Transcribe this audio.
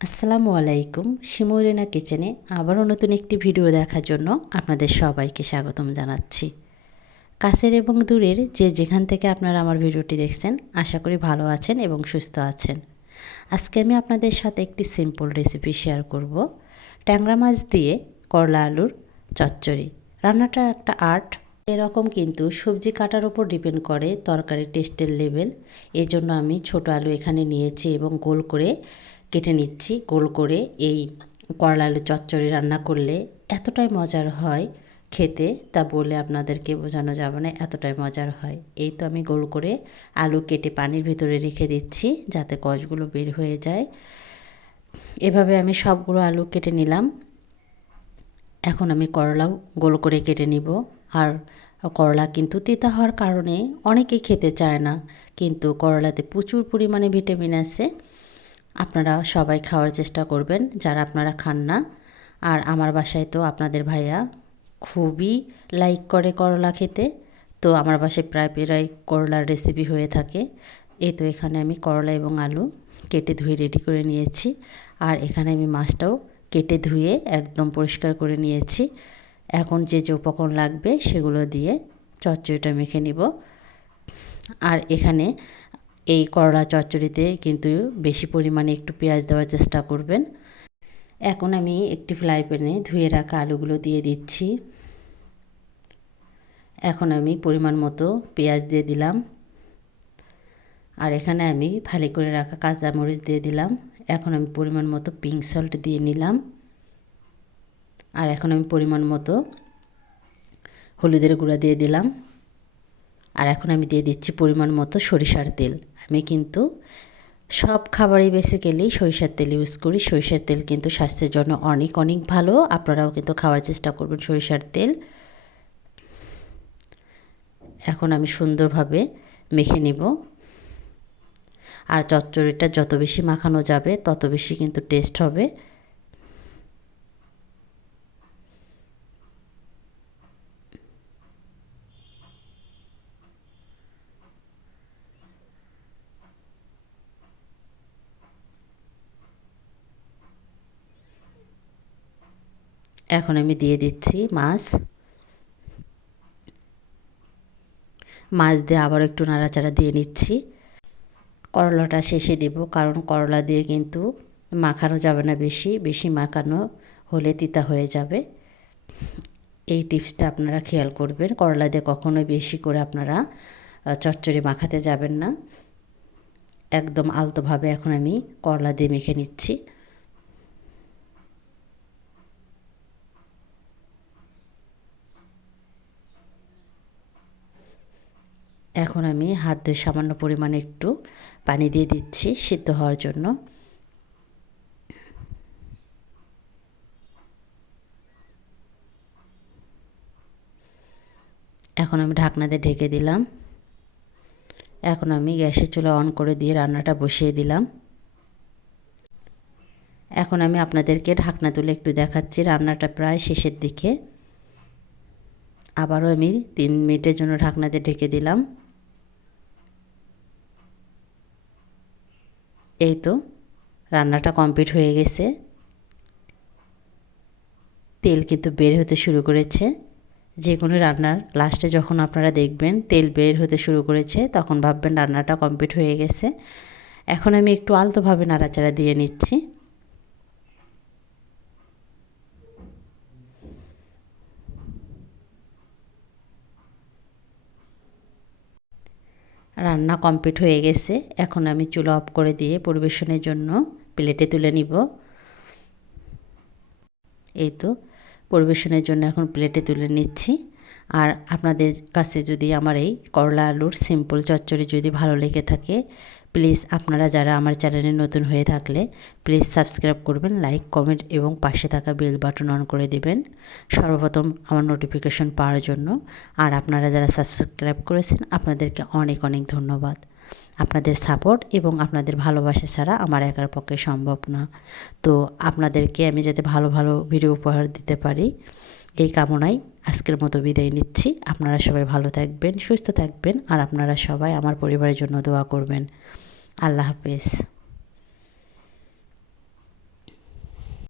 আসসালামু আলাইকুম শিমুরেনা কিচেনে আবারও নতুন একটি ভিডিও দেখার জন্য আপনাদের সবাইকে স্বাগতম জানাচ্ছি। কাছের এবং দূরের যে যেখান থেকে আপনারা আমার ভিডিওটি দেখছেন, আশা করি ভালো আছেন এবং সুস্থ আছেন। আজকে আমি আপনাদের সাথে একটি সিম্পল রেসিপি শেয়ার করব। ট্যাংরা মাছ দিয়ে করলা আলুর চচ্চড়ি। রান্নাটা একটা আর্ট এরকম কিন্তু সবজি কাটার উপর ডিপেন্ড করে তরকারি টেস্টের লেভেল এজন্য আমি ছোট আলু এখানে নিয়েছি এবং গোল করে কেটে নিচ্ছি, গোল করে এই করলা আলু চচ্চড়ি রান্না করলে এতটাই মজার হয় খেতে, তা বলে আপনাদেরকে বোঝানো যাবে না এতটাই মজার হয়। এই তো আমি গোল করে আলু কেটে পানির ভিতরে রেখে দিচ্ছি যাতে কষগুলো বের হয়ে যায়। এভাবে আমি সবগুলো আলু কেটে নিলাম। এখন আমি করলাও গোল করে কেটে নিব। আর করলা কিন্তু তিতা হওয়ার কারণে অনেকেই খেতে চায় না, কিন্তু করলাতে প্রচুর পরিমাণে ভিটামিন আছে। আপনারা সবাই খাওয়ার চেষ্টা করবেন, যারা আপনারা খান না। আর আমার বাসায় তো আপনাদের ভাইয়া খুবই লাইক করে করলা খেতে। তো আমার বাসায় প্রায় প্রায় করলার রেসিপি হয়ে থাকে। এই তো এখানে আমি করলা এবং আলু কেটে ধুয়ে রেডি করে নিয়েছি। আর এখানে আমি মাছটাও কেটে ধুয়ে একদম পরিষ্কার করে নিয়েছি। এখন যে যে উপকরণ লাগবে সেগুলো দিয়ে চচ্চড়িটা মেখে নিব। আর এখানে এই করলা চচ্চড়িতে কিন্তু বেশি পরিমাণে একটু পেঁয়াজ দেওয়ার চেষ্টা করবেন। এখন আমি একটি ফ্রাই প্যানে ধুয়ে রাখা আলুগুলো দিয়ে দিচ্ছি। এখন আমি পরিমাণ মতো পেঁয়াজ দিয়ে দিলাম। আর এখানে আমি ভালো করে রাখা কাঁচামরিচ দিয়ে দিলাম। এখন আমি পরিমাণ মতো পিঙ্ক সল্ট দিয়ে নিলাম। আর এখন আমি পরিমাণ মতো হলুদের গুঁড়া দিয়ে দিলাম। আর এখন আমি দিয়ে দিচ্ছি পরিমাণ মতো সরিষার তেল। আমি কিন্তু সব খাবারই বেসিক্যালি সরিষার তেল ইউজ করি। সরিষার তেল কিন্তু স্বাস্থ্যের জন্য অনেক অনেক ভালো। আপনারাও কিন্তু খাওয়ার চেষ্টা করবেন সরিষার তেল। এখন আমি সুন্দরভাবে মেখে নিব। আর চচ্চড়িটা যত বেশি মাখানো যাবে, তত বেশি কিন্তু টেস্ট হবে। এখন আমি দিয়ে দিচ্ছি মাছ। মাছ দিয়ে আবার একটু নাড়াচাড়া দিয়ে নিচ্ছি। করলাটা শেষে দেব, কারণ করলা দিয়ে কিন্তু মাখানো যাবে না বেশি বেশি মাখানো হলে তিতা হয়ে যাবে। এই টিপসটা আপনারা খেয়াল করবেন, করলা দিয়ে কখনোই বেশি করে আপনারা চচ্চড়ি মাখাতে যাবেন না। একদম আলতোভাবে এখন আমি করলা দিয়ে মেখে নিচ্ছি। এখন আমি হাত দিয়ে সামান্য পরিমাণে একটু পানি দিয়ে দিচ্ছি সিদ্ধ হওয়ার জন্য। এখন আমি ঢাকনা দিয়ে ঢেকে দিলাম। এখন আমি গ্যাসের চুলা অন করে দিয়ে রান্নাটা বসিয়ে দিলাম। এখন আমি আপনাদেরকে ঢাকনা তুলে একটু দেখাচ্ছি রান্নাটা প্রায় শেষের দিকে। আবারও আমি তিন মিনিটের জন্য ঢাকনাতে ঢেকে দিলাম। এই তো, রান্নাটা কমপ্লিট হয়ে গেছে। তেল কিন্তু বের হতে শুরু করেছে। যে কোনো রান্নার লাস্টে যখন আপনারা দেখবেন তেল বের হতে শুরু করেছে, তখন ভাববেন রান্নাটা কমপ্লিট হয়ে গেছে। এখন আমি একটু আলতোভাবে নাড়াচাড়া দিয়ে নিচ্ছি। রান্না কমপ্লিট হয়ে গেছে। এখন আমি চুলো অফ করে দিয়ে পরিবেশনের জন্য প্লেটে তুলে নিব। এই তো, পরিবেশনের জন্য এখন প্লেটে তুলে নিচ্ছি। আর আপনাদের কাছে যদি আমার এই করলা আলুর সিম্পল চচ্চড়ি যদি ভালো লেগে থাকে প্লিজ আপনারা যারা আমার চ্যানেলে নতুন হয়ে থাকলে প্লিজ সাবস্ক্রাইব করবেন, লাইক, কমেন্ট এবং পাশে থাকা বেল বাটন অন করে দিবেন। সর্বপ্রথম আমার নোটিফিকেশন পাওয়ার জন্য। আর আপনারা যারা সাবস্ক্রাইব করেছেন, আপনাদেরকে অনেক অনেক ধন্যবাদ। আপনাদের সাপোর্ট এবং আপনাদের ভালোবাসা ছাড়া আমার একার পক্ষে সম্ভব না। তো আপনাদেরকে আমি যাতে ভালো ভালো ভিডিও উপহার দিতে পারি, এই কামনায় আজকের মতো বিদায় নিচ্ছি। আপনারা সবাই ভালো থাকবেন, সুস্থ থাকবেন। আর আপনারা সবাই আমার পরিবারের জন্য দোয়া করবেন। আল্লাহ হাফেজ।